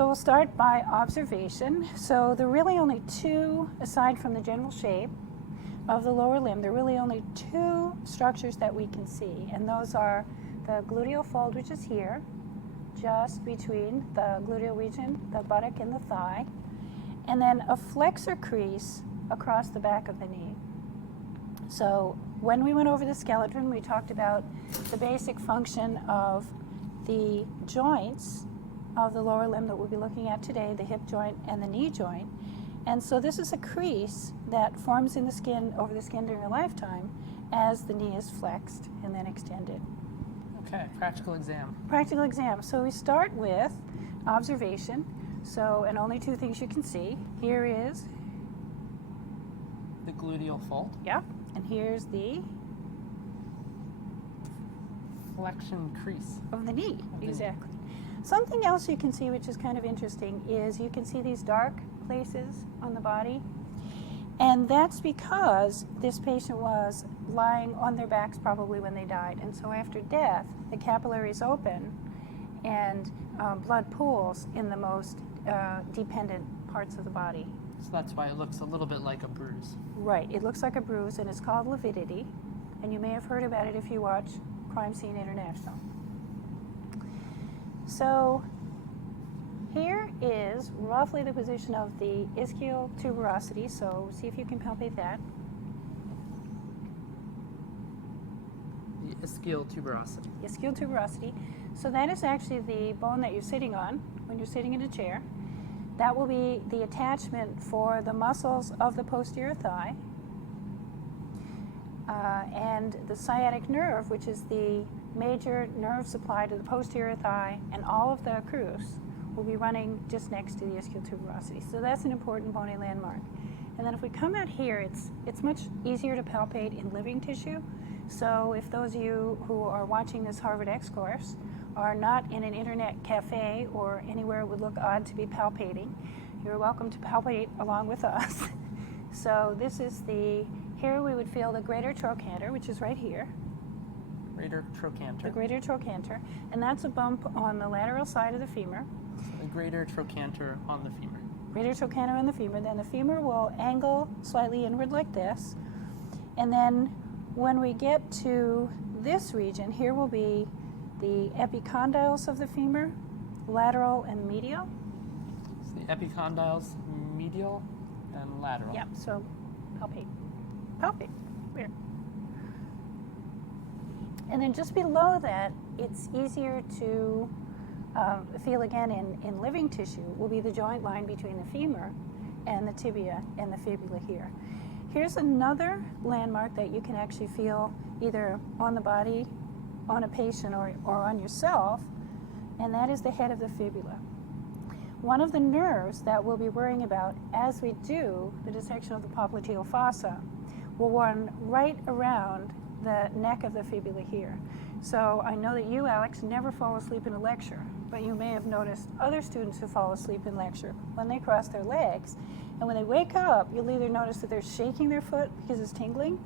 So we'll start by observation. So there are really only two, aside from the general shape of the lower limb, there are really only two structures that we can see, and those are the gluteal fold, which is here, just between the gluteal region, the buttock, and the thigh, and then a flexor crease across the back of the knee. So when we went over the skeleton, we talked about the basic function of the joints of the lower limb that we'll be looking at today, the hip joint and the knee joint. And so this is a crease that forms in the skin, over the skin during a lifetime, as the knee is flexed and then extended. Okay, practical exam. Practical exam. So we start with observation. So, and only two things you can see. Here is, The gluteal fold. yeah, and here's the Flexion crease. of the knee. Of the knee. Exactly. Something else you can see, which is kind of interesting, is you can see these dark places on the body. And that's because this patient was lying on their backs probably when they died. And so after death, the capillaries open and blood pools in the most dependent parts of the body. So that's why it looks a little bit like a bruise. Right, it looks like a bruise, and it's called lividity. And you may have heard about it if you watch Crime Scene International. So here is roughly the position of the ischial tuberosity. So see if you can palpate that. The ischial tuberosity. Ischial tuberosity. So that is actually the bone that you're sitting on when you're sitting in a chair. That will be the attachment for the muscles of the posterior thigh. And the sciatic nerve, which is the major nerve supply to the posterior thigh, and all of the crus will be running just next to the ischial tuberosity. So that's an important bony landmark. And then if we come out here, it's much easier to palpate in living tissue. So if those of you who are watching this Harvard X course are not in an internet cafe or anywhere it would look odd to be palpating, you're welcome to palpate along with us. So this is here we would feel the greater trochanter, which is right here. Greater trochanter. The greater trochanter, and that's a bump on the lateral side of the femur. The greater trochanter on the femur. Greater trochanter on the femur. Then the femur will angle slightly inward like this. And then when we get to this region, here will be the epicondyles of the femur, lateral and medial. So the epicondyles, medial and lateral. Yep, so palpate. Palpate. Where? And then just below that, it's easier to feel again in living tissue, will be the joint line between the femur and the tibia and the fibula here. Here's another landmark that you can actually feel either on the body, on a patient, or on yourself, and that is the head of the fibula. One of the nerves that we'll be worrying about as we do the dissection of the popliteal fossa will run right around the neck of the fibula here. So I know that you, Alex, never fall asleep in a lecture, but you may have noticed other students who fall asleep in lecture when they cross their legs. And when they wake up, you'll either notice that they're shaking their foot because it's tingling,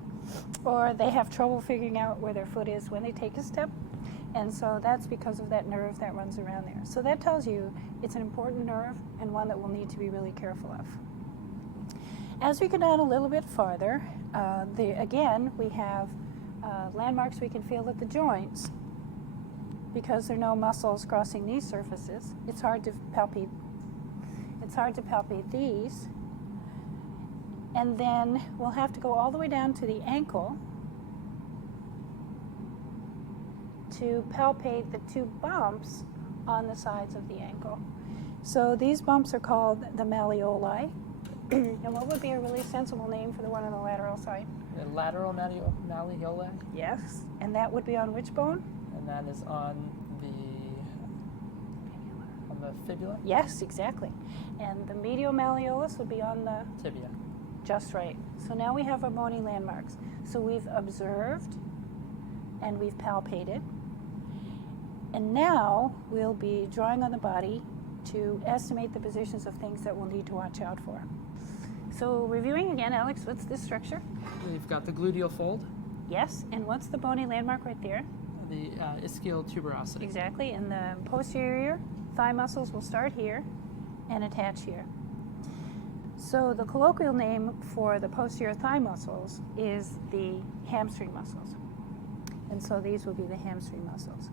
or they have trouble figuring out where their foot is when they take a step. And so that's because of that nerve that runs around there. So that tells you it's an important nerve and one that we'll need to be really careful of. As we go down a little bit farther, again, we have landmarks we can feel at the joints. Because there are no muscles crossing these surfaces, it's hard to palpate. It's hard to palpate these. And then we'll have to go all the way down to the ankle to palpate the two bumps on the sides of the ankle. So these bumps are called the malleoli. And what would be a really sensible name for the one on the lateral side? The lateral malleoli. Yes. And that would be on which bone? And that is on the fibula. Yes, exactly. And the medial malleolus would be on the Tibia. just right. So now we have our bony landmarks. So we've observed and we've palpated. And now we'll be drawing on the body to estimate the positions of things that we'll need to watch out for. So reviewing again, Alex, what's this structure? We've got the gluteal fold, Yes, and what's the bony landmark right there? the ischial tuberosity. Exactly, and the posterior thigh muscles will start here, and attach here. So the colloquial name for the posterior thigh muscles is the hamstring muscles. And so these will be the hamstring muscles.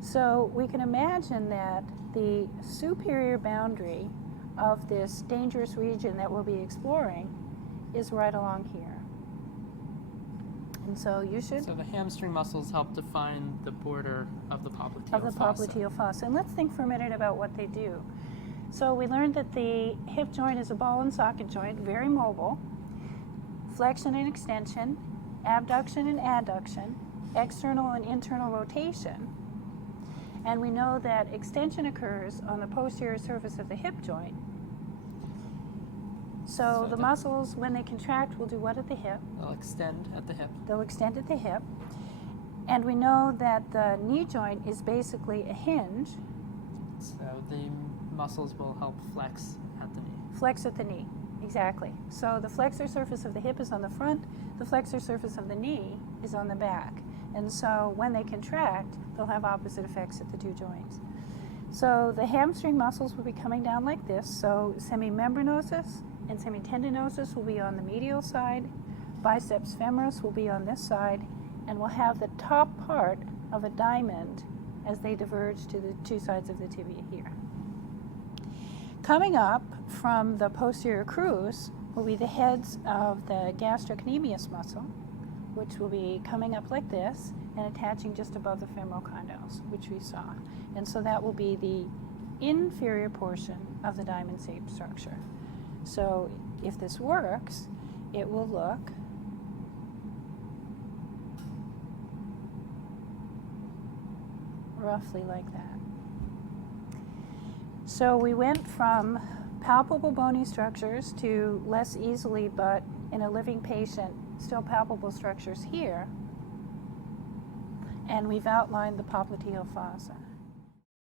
So we can imagine that the superior boundary of this dangerous region that we'll be exploring is right along here. And so you should... So the hamstring muscles help define the border of the popliteal fossa. Of the popliteal fossa. And let's think for a minute about what they do. So we learned that the hip joint is a ball and socket joint, very mobile. Flexion and extension, abduction and adduction, external and internal rotation. And we know that extension occurs on the posterior surface of the hip joint. So the muscles, when they contract, will do what at the hip? They'll extend at the hip. They'll extend at the hip. And we know that the knee joint is basically a hinge. So the muscles will help flex at the knee. Flex at the knee, exactly. So the flexor surface of the hip is on the front, the flexor surface of the knee is on the back. And so when they contract, they'll have opposite effects at the two joints. So the hamstring muscles will be coming down like this. So semimembranosus and semitendinosus will be on the medial side, biceps femoris will be on this side, and we'll have the top part of a diamond as they diverge to the two sides of the tibia here. Coming up from the posterior crus will be the heads of the gastrocnemius muscle, which will be coming up like this and attaching just above the femoral condyles, which we saw. And so that will be the inferior portion of the diamond-shaped structure. So if this works, it will look roughly like that. So we went from palpable bony structures to less easily, but in a living patient, still palpable structures here. And we've outlined the popliteal fossa.